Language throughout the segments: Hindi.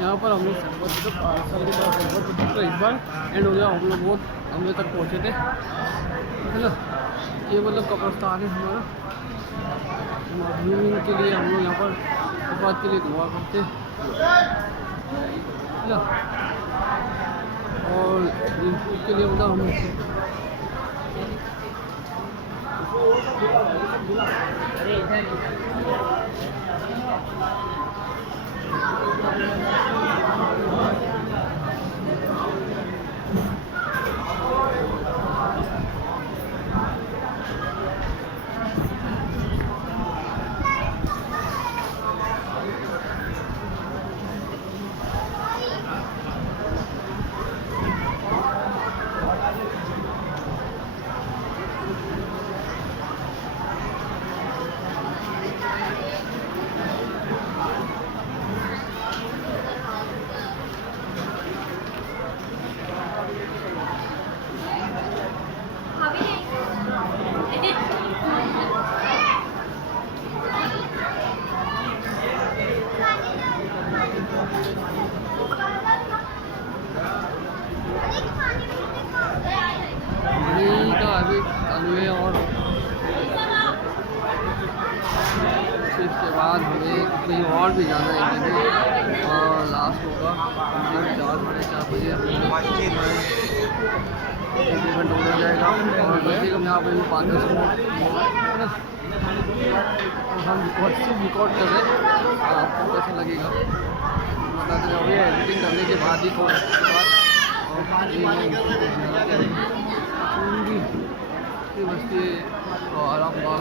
यहाँ पर हम लोग सरबत तो इस बार एंड हो गया। हम लोग बहुत हमले तक पहुँचे थे, है ना। ये मतलब कब्रस्तान है हमारा। घूमने के लिए हम लोग यहाँ पर इस बात के लिए दुआ करते हैं, है ना। और इसके लिए मतलब हम अभी चालू है। और इसके बाद हमें कहीं और भी जाना है जगह, और लास्ट होगा 4-4:30 बजे इवेंट हो जाएगा। और बच्चे को यहाँ पर भी 5-10 मिनट हम रिकॉर्ड कर रहे हैं, आपको कैसा लगेगा बताते जाओगे। एडिटिंग करने के बाद ही थोड़ा बस्ती और आरामबाग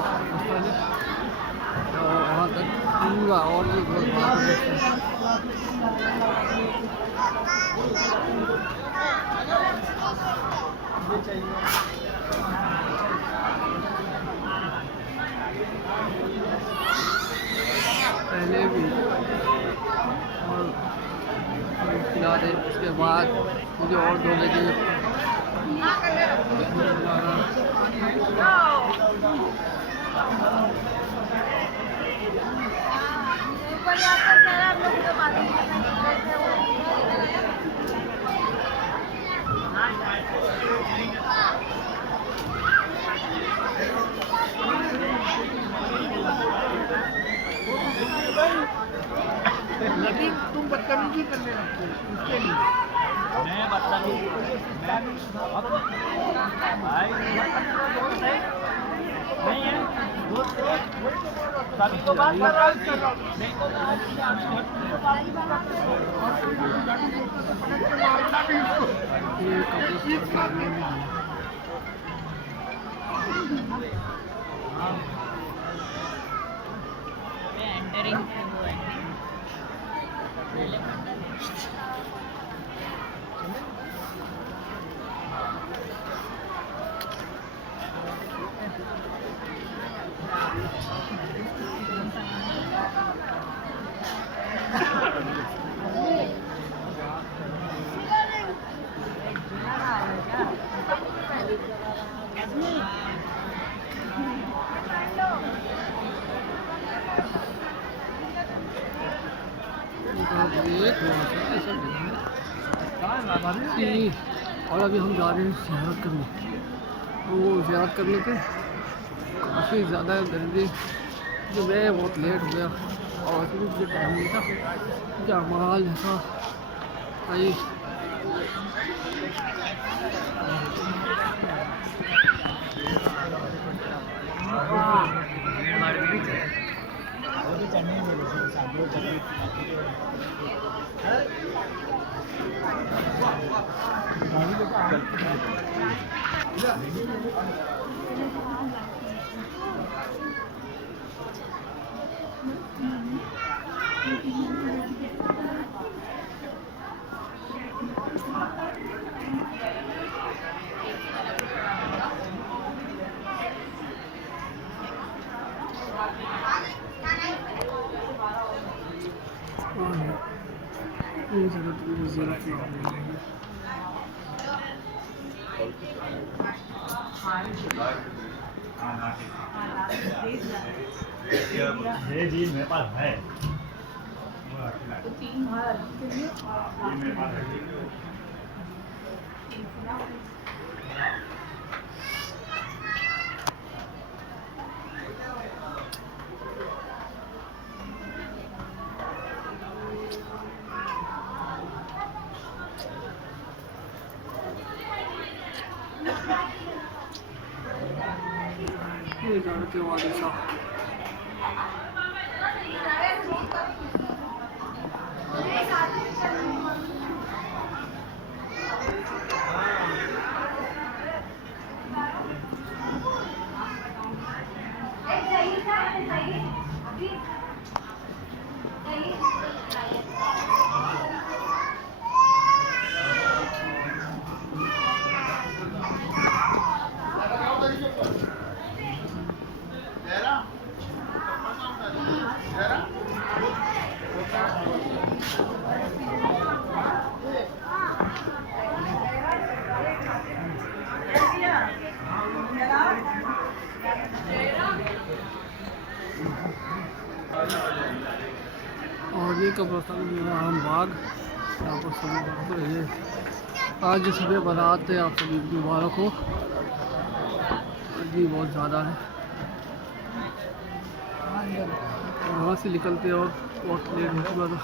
वहाँ तक पूरा और भी बहुत पहले भी और खिला दे। उसके बाद मुझे और 2 जगह लेकिन तुम बदतमीजी करने लगते हो उसके लिए। मैं बदतमीजी नहीं है, सभी को बात कर रहा हूँ। और अभी हम जा रहे हैं ज़ियारत करने। वो ज़ियारत करने के काफ़ी ज़्यादा गर्मी जो मैं बहुत लेट हो गया, और मुझे टाइम नहीं था। क्या माल ऐसा भाई जी मेरे पास है। ये जानते हो आदि सा और ये कब्रस्तान आम बाग, यहाँ पर सभी पर ये आज सुबह बारात है, आप सभी को मुबारक हो। जी बहुत ज़्यादा है, वहाँ से निकलते और बहुत लेट हो चुका था।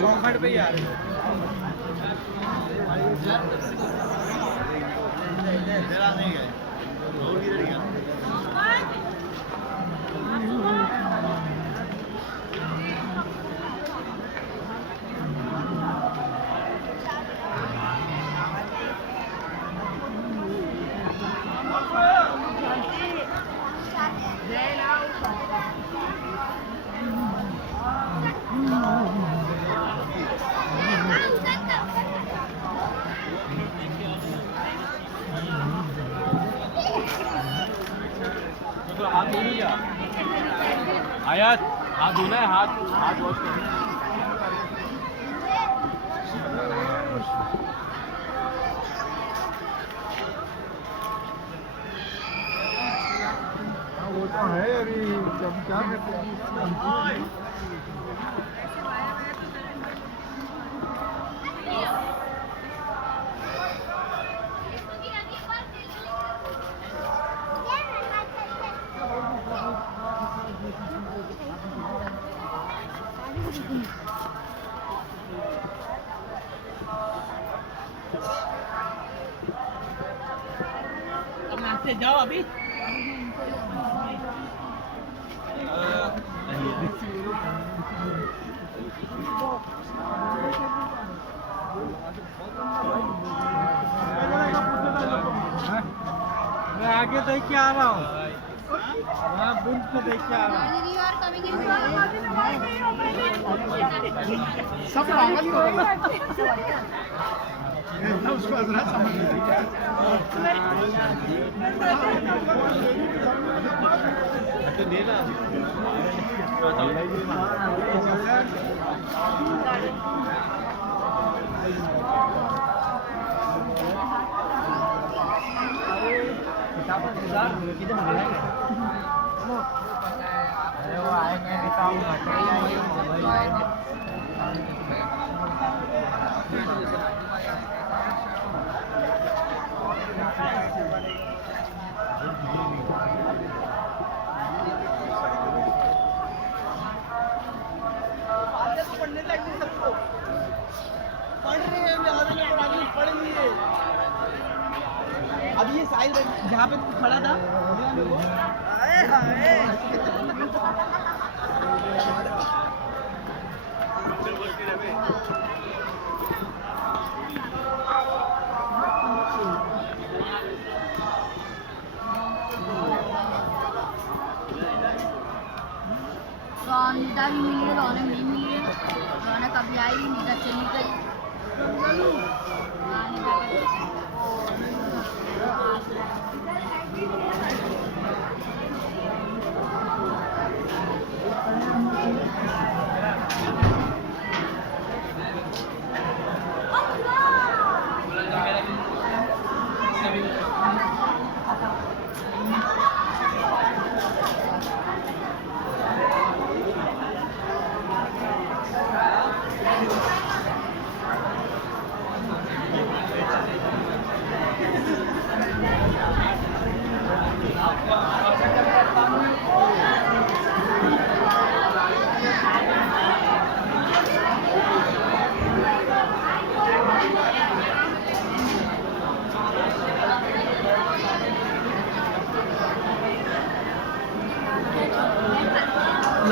चौखट पे यार हाथ धो लिया आयात, हाथ धोना है, हाथ वॉश करना है। वो तो है अभी, जब क्या करते हैं से जाओ अभी। मैं आगे देख के आ रहा हूँ, वहाँ बुंद पे देख के आ रहा हूँ। सब पागल ही हो गए। उसको हजरत समझ वो आएंगे पढ़ने लग गए सबको, पढ़ रहे हैं, पढ़ लिए। अब ये साहिल कहाँ पे खड़ा था? नीता भी मिली है, रौनक नहीं मिली है। रौनक अभी आई, नीता चली गई। हाँ, नीता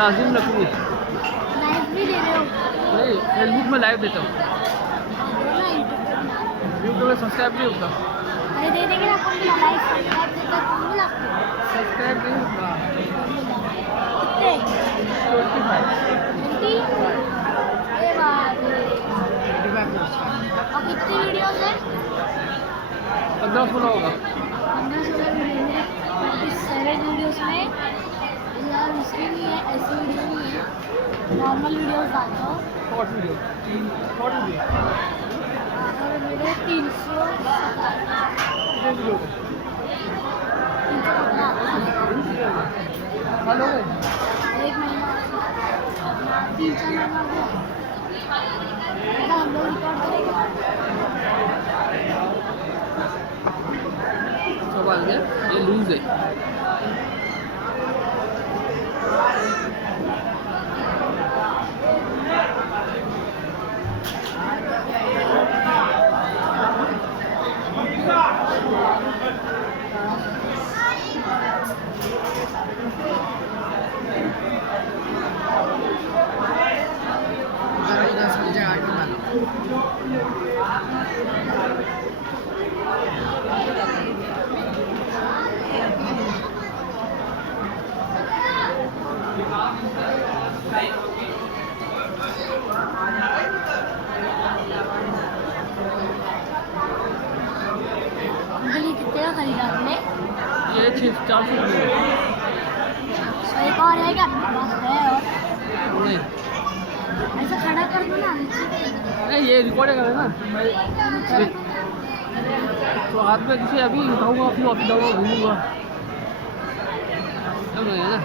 नाजिम नकवी लाइव भी दे रहे हो? नहीं, फेसबुक में लाइव देता हूँ, यूट्यूब में सब्सक्राइब नहीं होता। अरे दे देंगे ना, कौन बोला लाइव सब्सक्राइब देता है? कौन बोला आपको? सब्सक्राइब नहीं होता। कितने? 25 ये बात है। 25 और कितनी वीडियोस है? 15-16 होगा। 15-16 वीडियो है। इस सारे वीडियोस में यार उसकी नहीं है, ऐसी वीडियो नहीं है, नॉर्मल वीडियोस डालता हूँ। शॉर्ट वीडियो और मेरे 317 वीडियो 317 हेलो एक महीना 3-4 महीना हो गया। हम लोग रिकॉर्ड करेंगे। सवाल क्या, ये लूज है। गली कितने का खरीदा आपने? ये 400 रुपये एक और है क्या? बस है और नहीं, ऐसा खड़ा कर दो ना नीचे। नहीं ये रिकॉर्ड करें ना। तो हाथ में किसी अभी उठाऊंगा, फिर ऑफिस जाऊँगा, घूमूंगा, तब नहीं है ना।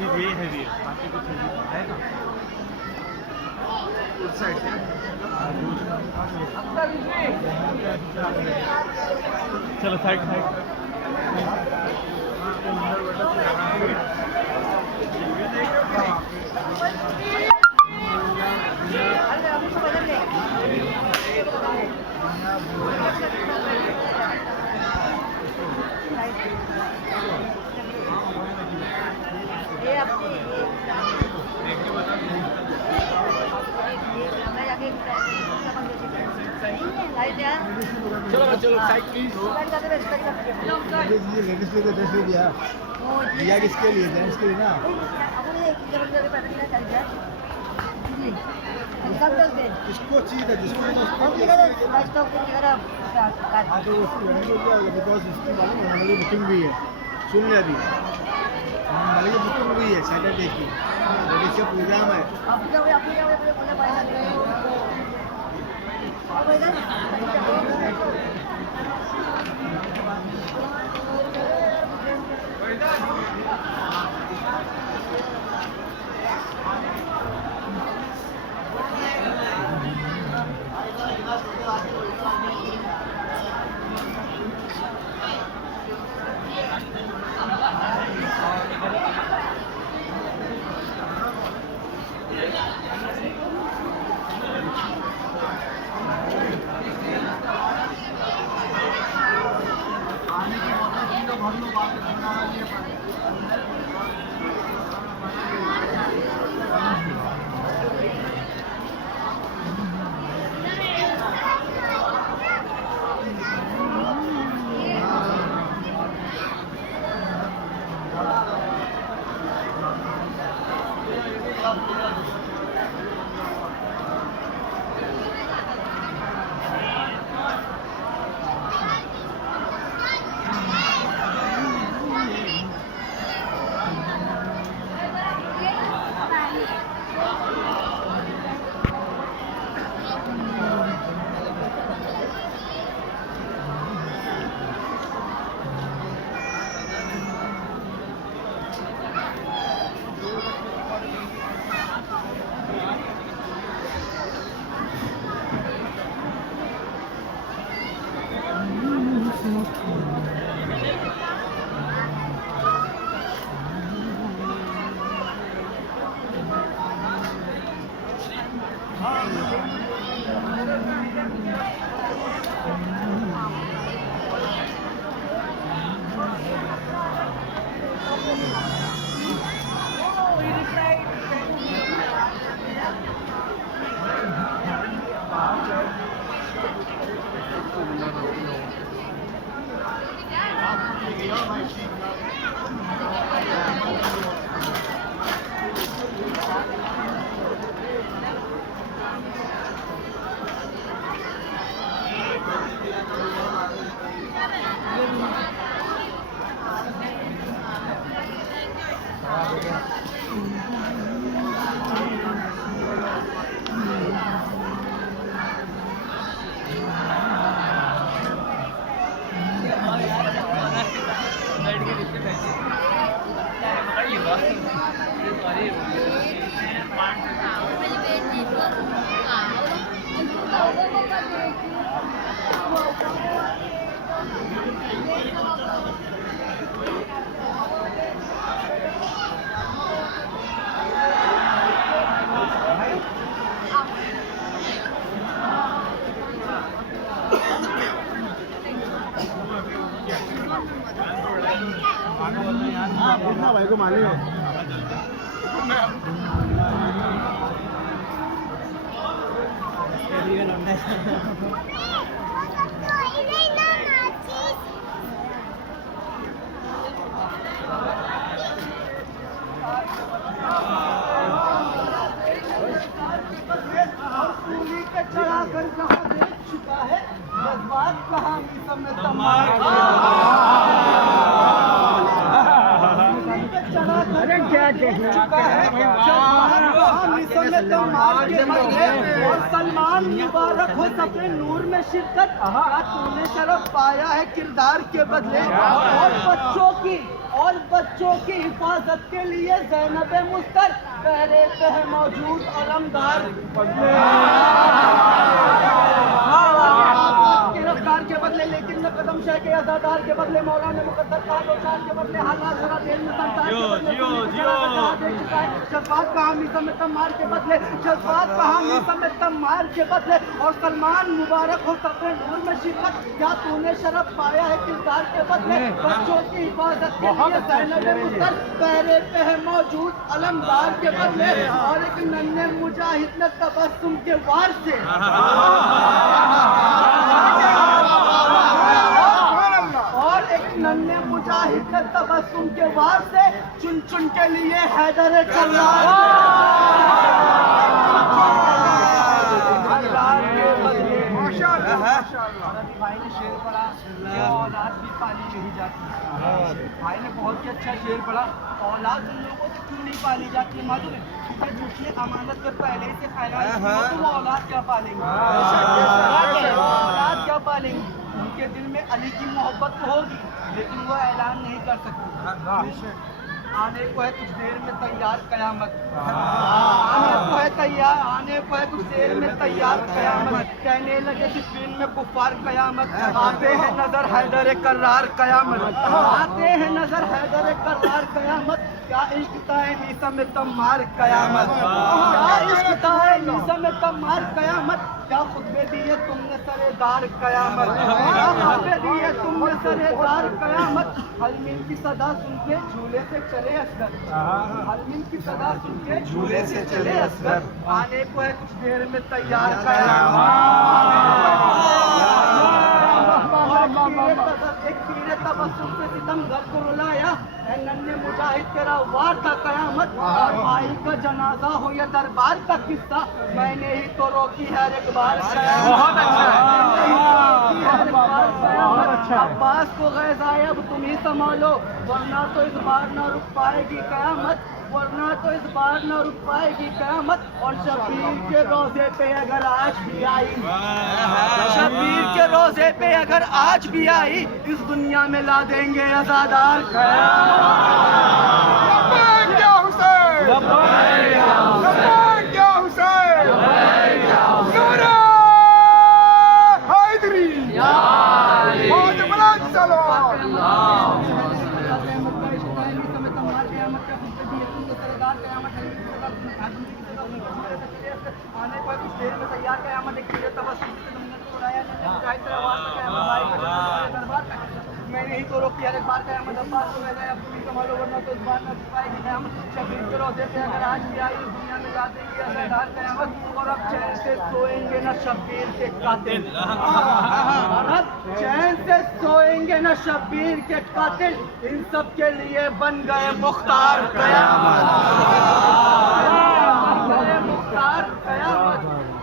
यही हैवी है, बाकी कुछ है ना उस साइड से। चलो साइड साइड चलो साइड प्लीज। लेडीज के लिए ड्रेस ले दिया दिया किसके लिए जेंट्स के लिए ना इसको चाहिए जिसको बिकॉज इसकी मालूम है हमारी बुकिंग भी है सुन ले अभी हमारी बुकिंग भी है सैटरडे की लेडीज का प्रोग्राम है को मालूम है। अरे क्या देखना और सलमान मुबारक हो सके नूर में शिरकत, क्या तूने शरफ पाया है किरदार के बदले। और बच्चों की हिफाजत के लिए ज़ैनब मुस्तर पहरे पे है मौजूद अलमदार। गिरफ्तार के बदले लेकिन न कदम शह के आजादार के बदले मौला ने मुकद्दर का लोचार के बदले हालात जरा दिल में संसार के बदले शफात का हामी समेत मार के बदले शफात का हामी समेत मार के बदले। और सलमान मुबारक हो सके नूर में शिरकत, क्या तूने शरफ पाया है किरदार के बदले। बच्चों की हिफाजत के लिए ज़ैनब मुस्तर पहरे पे है मौजूद अलमदार के बदले। और एक नन्हे मुजाहिद ने तबस्सुम के वार से नन्हे मुजाहिद ने तबस्सुम के वार से चुन चुन के लिए हैदर कल्लार भाई ने शेर पढ़ा, औलाद भी पाली नहीं जाती। भाई ने बहुत ही अच्छा शेर पढ़ा, औलाद उन लोगों से क्यों नहीं पाली जाती मालूम है, क्योंकि जिसने अमानत में पहले ही से ख्याल किया तो वो औलाद क्या पालेंगे, औलाद क्या पालेंगे। उनके दिल में अली की मोहब्बत तो होगी लेकिन वो ऐलान नहीं कर सकते। आने को है कुछ देर में तैयार कयामत, आने को है तैयार, आने को है कुछ देर में तैयार कयामत। कहने लगे सिफीन में कुफार कयामत, आते हैं नजर हैदर कर्रार कयामत, आते हैं नजर हैदर कर्रार कयामत। क्या इश्क ताए नीसा में तमार कयामत, क्या इश्क ताए नीसा में तमार कयामत। क्या खुतबे दिए तुमने सरेदार कयामत, क्या खुतबे दिए तुमने सरेदार कयामत। हलमीन की सदा सुन के झूले से चले असगर, हलमीन की सदा सुन के झूले से चले असगर। आने को है कुछ देर में तैयार एक तीरे तबस्सुम से सितम घर को रुलाया, नन्हे मुजाहिद तेरा वार था कयामत। और भाई का जनाजा हो या दरबार का किस्सा, मैंने ही तो रोकी हर एक बार। बहुत अच्छा। अब्बास को गैज़ाए अब तुम ही संभालो, वरना तो इस बार न रुक पाएगी कयामत, वरना तो इस बार न रुक पाएगी कयामत। और शबीर के रोजे पे अगर आज भी आई, शबीर के रोजे पे अगर आज भी आई, इस दुनिया में ला देंगे आजादार कयामत। आने को कुछ देर में तैयार कयामत, एक तीरे तबस्सुम से तुमने उड़ाया, मुजाहिद तेरा वार था कयामत। भाई का दरबार का मैंने ही तो रोकी हर एक बार कयामत। अब्बास को गए अब तुम संभालो, वरना तो इस बार न पाएगी कयामत। शबीर के रोजे पे अगर आज भी आई, इस दुनिया में ला देंगे आजादार कयामत। और अब चैन से सोएंगे न शबीर के कातिल, और अब चैन से सोएंगे न शबीर के कातिल, इन सब के लिए बन गए मुख्तार कयामत, मुख्तार कयामत।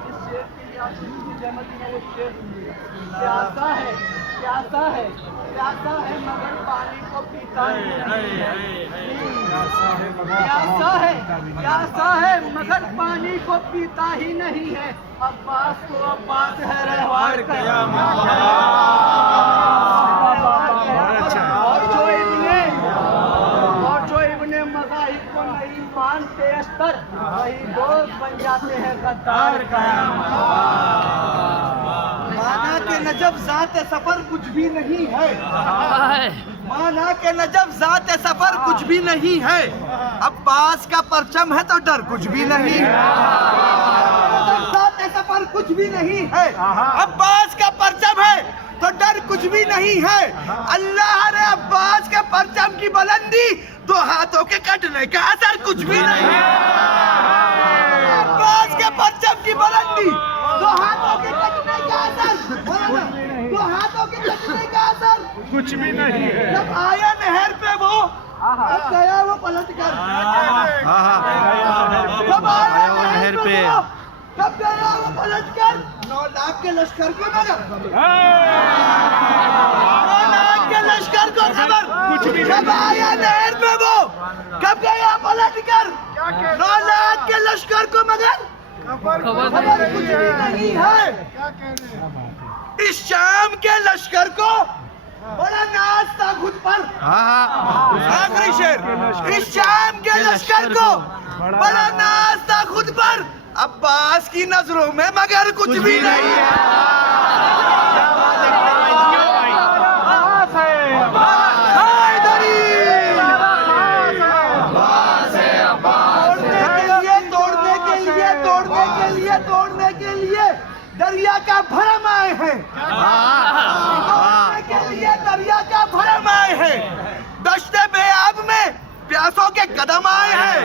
इस शेर के लिए आप जहमती ने वो शेर प्यासा है, प्यासा है, प्यासा है मगर पानी को पीता नहीं है, प्यासा है, प्यासा है मगर पानी को पीता ही नहीं है। अब्बास को अब्बास है रहवार कयामत। और जो इब्ने मज़ाहिब को नहीं मानते अस्तर, वही दोस्त बन जाते हैं गद्दार कयामत। माना के नजब ज़ात सफर कुछ भी नहीं है, माना के नजब ज़ात सफर कुछ भी नहीं है। अब्बास का परचम है तो डर कुछ भी नहीं है, ज़ात सफर कुछ भी नहीं है। अब्बास का परचम है तो डर कुछ भी नहीं है। अल्लाह ने अब्बास के परचम की बुलंदी, दो हाथों के कटने का असर कुछ भी नहीं है। अब्बास के परचम की बुलंदी, दो हाथों के कटने का असर, दो हाथों के कटने का असर कुछ भी नहीं है। जब आया नहर पे वो, तब गया वो पलट कर। जब आया नहर पे वो, तब गया वो पलट कर 9 लाख के लश्कर को नजर, 9 लाख के लश्कर को खबर। जब आया नहर पे वो, कब गया पलट कर 9 लाख के लश्कर को, मगर खबर कुछ भी नहीं है। इस शाम के लश्कर को बड़ा नाज था खुद पर। आखिरी शेर, इस शाम के लश्कर को बड़ा नाज था खुद पर, अब्बास की नजरों में मगर कुछ भी नहीं है। तोड़ने के लिए दरिया का भरम आए हैं, तोड़ने के लिए दरिया का भरम आए हैं। दश्ते बेआब में प्यासों के कदम आए हैं,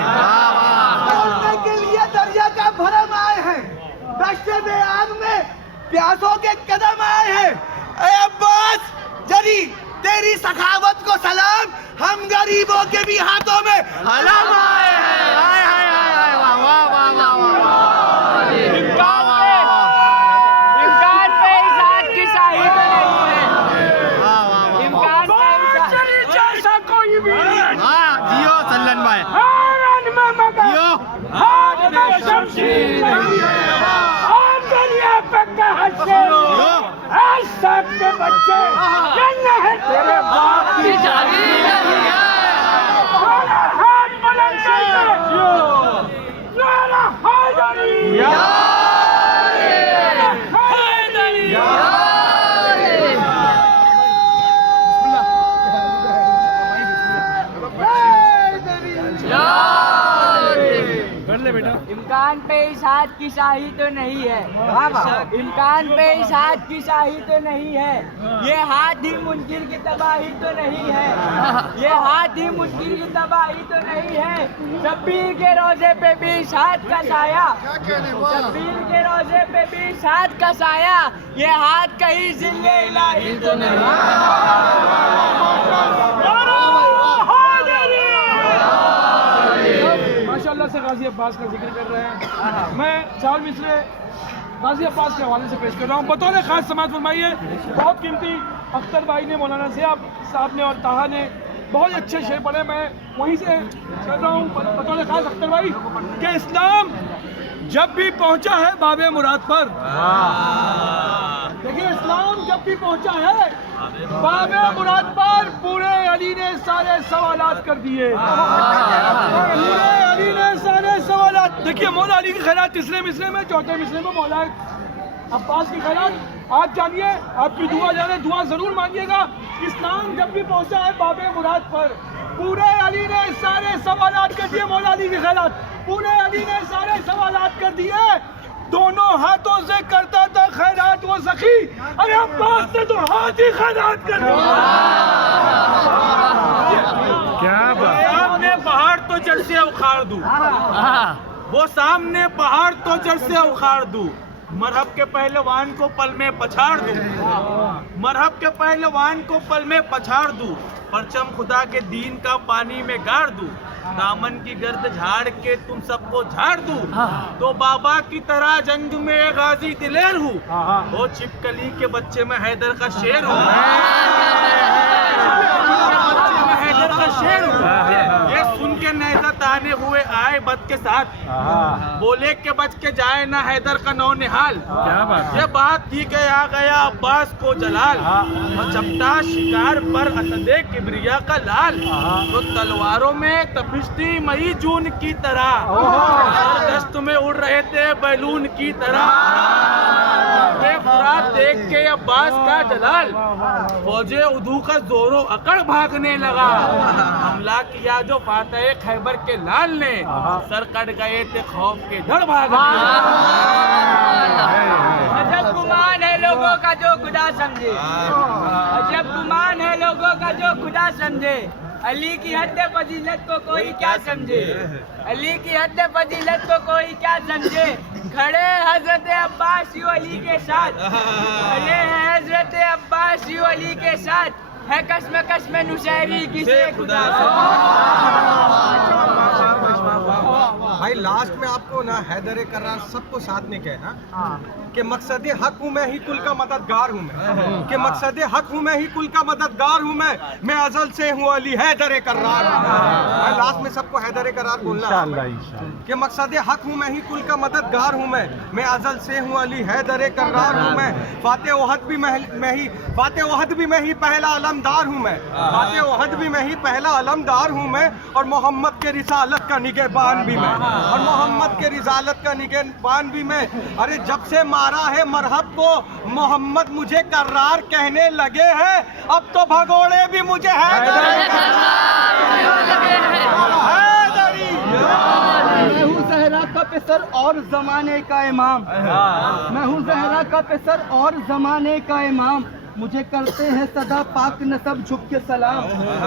तोड़ने के लिए दरिया का भरम आए हैं। दश्ते बेआब में प्यासों के कदम आए हैं। ऐ अब्बास जरी तेरी सखावत को सलाम, हम गरीबों के भी हाथों में हलाम आए हैं। इम्कान पे इस हाथ की शाही तो नहीं है। इम्कान पे जैसा कोई भी जियो सल्लन भाई, जियो। हाथ में शमशीर नहीं है, और दुनिया पे कहत से आज सबके बच्चे जन्नत है तेरे बाप की जागीर नहीं है। हाथ बुलंद कर नारा हैदरी, इम्कान पे इस हाथ की शाही तो नहीं है, इम्कान पे इस हाथ की शाही तो नहीं है। ये हाथ ही मुनकिर की तबाही तो नहीं है, ये हाथ ही मुनकिर की तबाही तो नहीं है। शब्बीर के रोजे पे भी इस हाथ का साया, शब्बीर के रोजे पे भी इस हाथ का साया, ये हाथ कहीं जिल्ले इलाही तो नहीं है। माशाल्लाह से गाजी अब्बास का जिक्र कर रहे हैं। मैं 4 मिसरे गाजी अब्बास के हवाले से पेश कर रहा हूँ। बतौर खास समाज फरमाइए, बहुत कीमती अख्तर भाई ने, मौलाना ज़िया साहब ने और ताहा ने बहुत अच्छे शेर पढ़े। मैं वहीं से कर रहा हूँ बतौर खास अख्तर भाई कि इस्लाम जब भी पहुँचा है बाबे मुराद पर, देखिए इस्लाम जब भी पहुँचा है बाबे मुराद पर, पूरे अली ने सारे सवालात कर दिए। पूरे अली ने सारे सवालात, देखिए मौला अली की खैरात तीसरे मिसरे में, चौथे मिसरे में मौला अब्बास की खैरात। आप जानिए, आपकी दुआ जाने, दुआ जरूर मांगिएगा। इस्लाम जब भी पहुंचा है बाबे मुराद पर, पूरे अली ने सारे सवालात कर दिए। मौला अली की खैरात, पूरे अली ने सारे सवालात कर दिए। दोनों हाथों से करता था खैरात वो सखी, अरे अब्बास ने तो हाथ ही खैरात कर दिया। क्या बात। सामने पहाड़ तो जड़ से उखाड़ दूं, वो सामने पहाड़ तो जड़ से उखाड़ दूं, मरहब के पहलवान को पल में पछाड़ दूं, मरहब के पहलवान को पल में पछाड़ दूं, परचम खुदा के दीन का पानी में गाड़ दूं, दामन की गर्द झाड़ के तुम सबको झाड़ दूं, तो बाबा की तरह जंग में गाजी दिलेर हूँ, वो छिपकली के बच्चे में हैदर का शेर हूँ, हैदर का शेर हूँ। ये सुन के नेज़ा ताने हुए आए बद के साथ, बोले के बच के जाए ना हैदर का नौ निहाल। ये बात थी कि आ गया अब्बास को जलाल, और चपटा शिकार पर असदे किबरिया का लाल, तो तलवारों में तपिश्ती मई जून की तरह, दस्त में उड़ रहे थे बैलून की तरह। फुरात देख के अब्बास का जलाल, फौजे उदू का जोरों अकड़ भागने लगा, हमला किया जो फातह खैबर के लाल ने सर कट गए थे खौफ के डर भाग अजब गुमान है लोगों का जो खुदा समझे, अजब गुमान है लोगों का जो खुदा समझे। अली की हद फजीलत को कोई क्या समझे, अली की हद फजीलत को कोई क्या समझे। खड़े हजरत अब्बास यू अली के साथ, खड़े हैं हजरत अब्बास यू अली के साथ, है कसम कसम नुशैरी किसे खुदा भाई लास्ट में आपको ना हैदर करार सबको साथ ने कहना कि मकसद हक हूँ मैं ही कुल का मददगार हूँ मैं, कि मकसद हक हूँ मैं ही कुल का मददगार हूँ मैं अजल से हूँ अली हैदर करार हूँ मैं। लास्ट में सबको हैदर करार बोलना कि मकसद हक हूँ मैं ही कुल का मददगार हूँ मैं अजल से हूँ अली हैदर करार हूँ मैं। फाते ओहद भी मैं ही पहला अलमदार हूँ मैं, फाते ओहद भी मैं ही पहला अलमदार हूँ मैं, और मोहम्मद के रिसालत का निगहबान भी मैं, और मोहम्मद के रिसालत का निगहबान भी मैं। अरे जब से मारा है मरहब को मोहम्मद मुझे करार कहने लगे हैं, अब तो भगोड़े भी मुझे मैं हूँ जहरा का पिसर और जमाने का इमाम, मैं हूँ जहरा का पिसर और जमाने का इमाम। मुझे करते हैं सदा पाक नसब झुक के सलाम,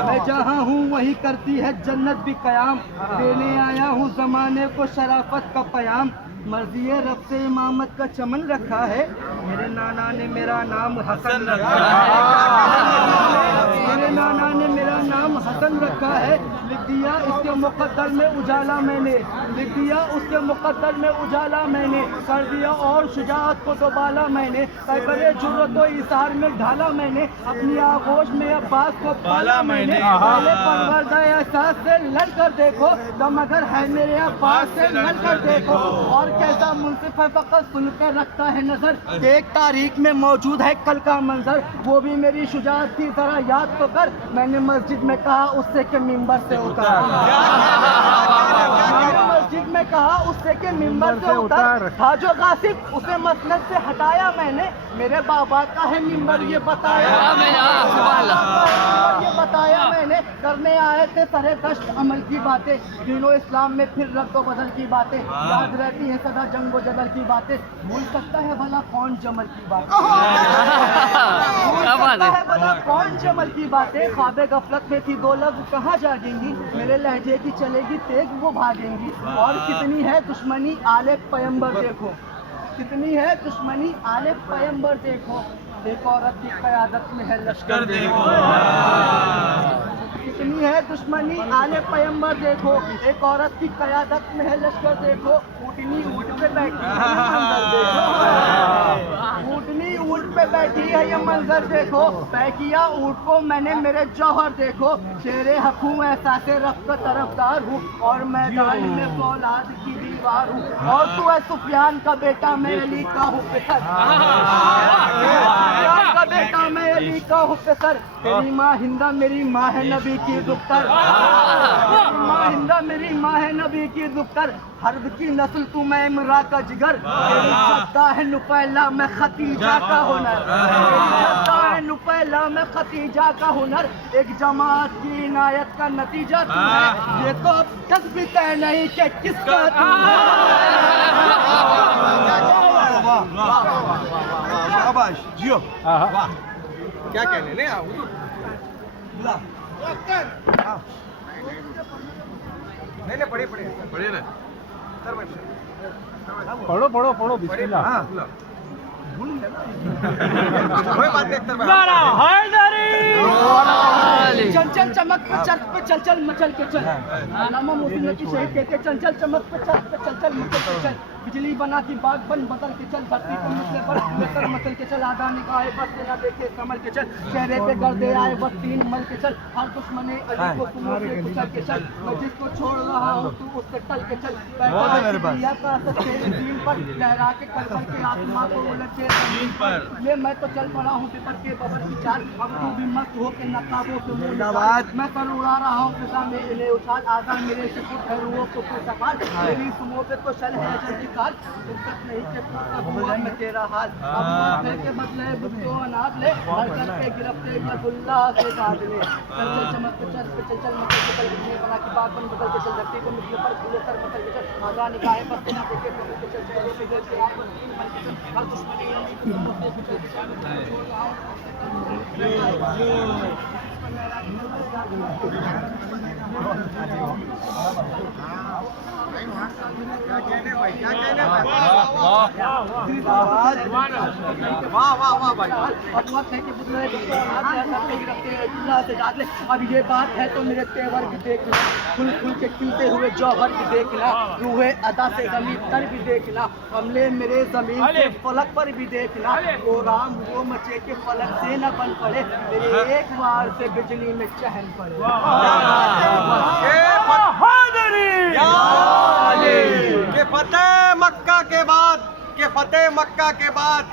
मैं जहाँ हूँ वहीं करती है जन्नत भी कयाम। देने आया हूँ जमाने को शराफत का पयाम, मर्जी रब से इमामत का चमन रखा है, मेरे नाना ने मेरा नाम हसन रखा है, मेरे नाना ने मेरा नाम हसन रखा है। लिख दिया इसके मुकद्दर में उजाला मैंने, लिख दिया उसके मुकद्दर में उजाला मैंने, कर दिया और शुजाअत को दोबाला मैंने, पैगम्बरे जुर्रत व इसार में ढाला मैंने, अपनी आगोश में अब्बास को पाला मैंने। पहले परवरदा एहसास से लड़ कर देखो, दम अगर है मेरे अब्बास से लड़ कर देखो, और कैसा मुंसिफ है फकत सुनकर रखता है नजर। एक तारीख में मौजूद है कल का मंजर, वो भी मेरी शुजाअत थी जरा याद तो कर। मैंने मस्जिद में कहा उससे के मिंबर से उतर, मैंने मस्जिद में कहा उससे के मिंबर से उतर। था जो गासिब उसे मसनद से हटाया मैंने, मेरे बाबा का है मिंबर ये बताया, ये बताया मैंने। करने आए थे सरे कष्ट अमल की बातें, दिनों इस्लाम में फिर रद्द बदल की बातें, याद रहती है सदा जंगो जदल की बातें। भूल सकता है भला कौन जमल की बातें, भूल सकता है भला कौन जमल की बातें। ख्वाबे गफलत में थी दो लफ्ज़ कहाँ जागेंगी, मेरे लहजे की चलेगी तेज वो भागेंगी। और कितनी है दुश्मनी आले पैगंबर देखो, कितनी है दुश्मनी आले पैगंबर देखो। एक औरत की क़यादत में है लश्कर देखो, कितनी है दुश्मनी आले पैगंबर देखो। एक औरत की क़यादत में है लश्कर देखो। ऊँटनी ऊँट पे बैठी है ये मंजर देखो, ऊँटनी ऊँट पे बैठी है ये मंजर देखो। तय किया ऊँट को मैंने मेरे जौहर देखो, शेरे हक हूँ एहसासे रब का तरफदार हूँ, और मैदान में फौलाद की दीवार हूँ। और तू है सुफियान का बेटा मैं अली का हूँ पितर, सुफियान का बेटा मैं अली का हूँ पितर। तेरी माँ हिंदा मेरी माँ है नबी की दुख्तर, माँ हिंदा मेरी माँ है नबी की दुख्तर। हर्ब की नस्ल तू मैं इमरा का जिगर, तेरी जद्दा है नुफैला मैं खतीजा का हुनर, तेरी जद्दा है नुफैला मैं खतीजा का हुनर। एक जमात की इनायत का नतीजा तू है, ये तो अब तक भी तय नहीं कि किसका तू है। शाबाश जियो, वाह क्या कहने ने नहीं पढ़े पढ़े ना पढ़ो पढ़ो पढ़ो बिस्मिल्लाह। कोई बात नहीं अख्तर भाई। चंचल चमक पे चल चल मचल के चल, नामा मोहसिन की शहीद कहते चंचल चमक पे चल चल मचल के चल। बिजली बना की बाग बन बदल के चल, धरती को मसले बर्फ में कर मचल के चल। आधा निकाहे बस ना देखे कमल के चल, चेहरे पे गर्दे आए बस तीन मल के चल। हर दुश्मने अली को सुनो से कुचल के चल, मैं जिसको छोड़ रहा हूँ तू उससे टल के चल। दिया का असर तेरे दीन पर लहरा के कलमल के आसमां को उलट के ज़मीन पर। ये मैं तो चल पड़ा हूँ पेपर के बबर की चाल, अब तू भी मस्त हो के नकाबों से मुँह निकाल। मैं कर उड़ा रहा हूँ फिजा में इन्हें उछाल, आजा मेरे से कुछ रुओं को तू सवाल। मेरी सुमो पे तो चल है अजल की खाल दिक्कत नहीं के हुआ में तेरा हाल अब माथे के बदले बुद्धो अनाथ ले हरकत पे गिरफ्ते अब्दुल्ला से काट ले चल चल चमक चल चल चल मत चल बिजली बना की बात बन बदल के चल धरती को मिट्टी पर खुले कर मत चल आगा निकाहे पर ना देखे तो चल चल पे गिर के आए बन के चल हर दुश्मनी अब ये बात है तो मेरे तेवर भी देखना खुल खुल के खिलते हुए जौहर भी देखना रूहे अदा से जमीन तर भी देखना हमले मेरे जमीन के फलक पर भी देखना वो राम वो मचे के फलक से न बन पड़े मेरे एक बार से बिजली में चहल पड़े के फतेह मक्का के बाद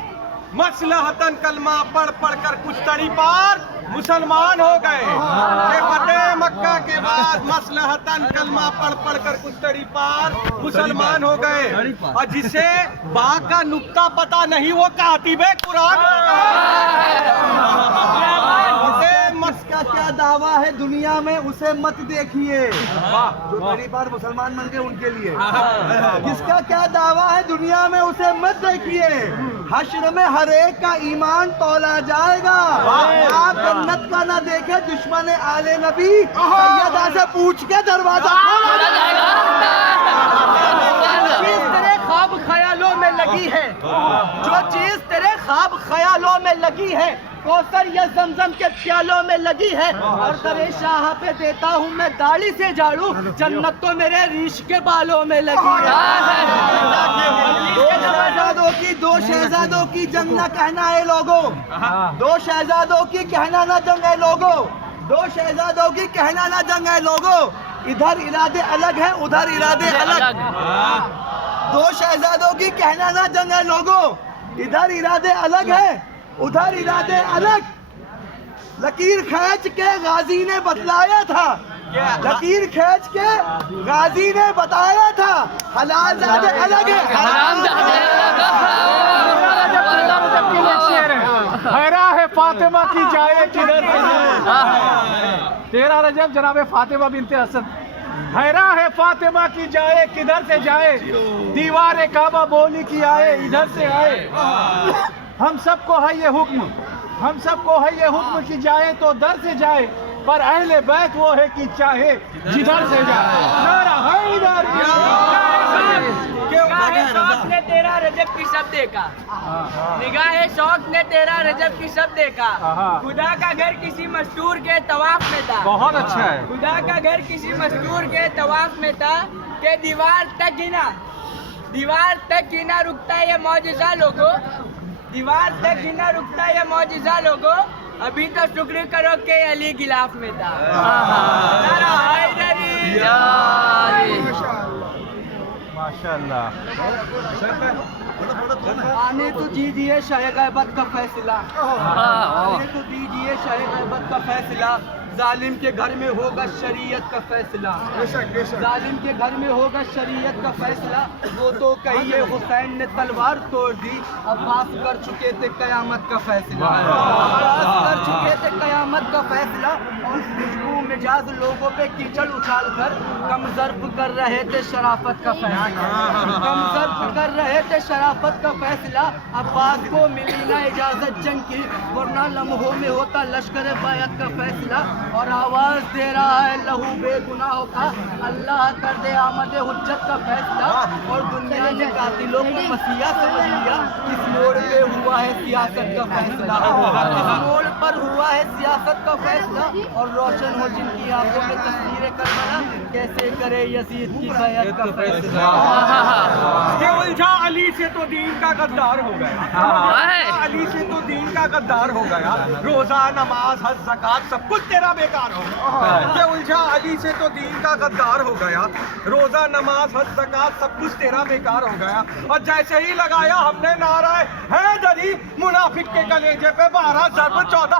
मसलहतन कलमा पढ़ पढ़ कर कुछ तड़ी पार मुसलमान हो गए। के फतेह मक्का के बाद मसलहतन कलमा पढ़ पढ़ कर कुछ तड़ी पार मुसलमान हो गए। और जिसे बा का नुक्ता पता नहीं वो कातिबे कुरान हो गए। इसका क्या दावा है दुनिया में उसे मत देखिए जो पहली बार मुसलमान बन गए उनके लिए जिसका क्या दावा है दुनिया में उसे मत देखिए हश्र में हर एक का ईमान तौला जाएगा। आप जन्नत का ना देखे दुश्मन आले नबी सैयदा से पूछ के दरवाजा खोला जाएगा। चीज तेरे ख्वाब ख्यालों में लगी है जो चीज तेरे ख्वाब ख्यालों में लगी है कौसर या जमजम के प्यालों में लगी है और तेरे शाह पे देता हूँ मैं दाढ़ी से झाड़ू जन्नत तो मेरे रीश के बालों में लगी है। दो शहजादों की जंग न कहना है लोगों दो शहजादों की कहना ना जंग है लोगों दो शहजादों की कहना ना जंग है लोगों इधर इरादे अलग है उधर इरादे अलग दो शहजादों की कहना ना जंग है लोगों इधर इरादे अलग है उधर इरादे अलग। लकीर खींच के गाजी ने बतलाया था लकीर खींच के गाजी ने बताया था हलाल ज़ादे अलग है हराम ज़ादे हैरा है फातिमा की जाए किधर से जाए 13 रजब जनाब फातिमा बिनते हसन हैरा है फातिमा की जाए किधर से जाए दीवार काबा बोली की आए इधर से आए। हम सबको है ये हुक्म की जाए तो दर से जाए पर अहले बैत वो है कि चाहे जिधर से जाए। नारा हैदर निगाहे शौक ने 13 रजब की सब देखा निगाहे शौक ने 13 रजब की सब देखा खुदा का घर किसी मस्तूर के तवाफ में था। बहुत अच्छा है। खुदा का घर किसी मस्तूर के तवाफ में था कि दीवार तक गिना रुकता ये मौजिज़ा लोगो दीवार तक गिना रुकता ये मौजिज़ा लोगो अभी तो शुक्र करो के अली गिलाफ में था। नारा हैदरी माशाल्लाह। आने तो दीजिए शाह गैबत का फैसला आने तो दीजिए शाह गैबत का फैसला जालिम के घर में होगा शरीयत का फैसला जालिम के घर में होगा शरीयत का फैसला वो तो कहिए हुसैन ने तलवार तोड़ दी अब्बास कर चुके थे कयामत का फैसला अब्बास कर चुके थे कयामत का फैसला और खुशबू मिजाज लोगों पे कीचड़ उछाल कर कम ज़र्फ कर रहे थे शराफत का फैसला कम ज़र्फ कर रहे थे शराफत का फैसला अब्बास को मिली ना इजाज़त जंग की वरना लम्हों में होता लश्कर बैत का फैसला और आवाज दे रहा है लहू बेगुनाहों का अल्लाह कर दे आमद हुज्जत का फैसला और दुनिया ने कातिलों को मसीहा समझ लिया इस मोड़ पे हुआ है सियासत का फैसला इस मोड़ पर हुआ है सियासत का फैसला और रोशन हो जिनकी आंखों में तस्वीरें करबला कैसे करे यजीद की बैत का फैसला। ये उलझा अली से तो दीन का गद्दार हो गया अली से तो दीन का गद्दार हो गया रोजा नमाज हज ज़कात सब कुछ तेरा बेकार हो गया। ये उलझा अली से तो दीन का गद्दार हो गया रोजा नमाज हज ज़कात सब कुछ तेरा बेकार हो गया और जैसे ही लगाया हमने नारा हैदरी मुनाफिक के कलेजे पे 12 ज़रब 14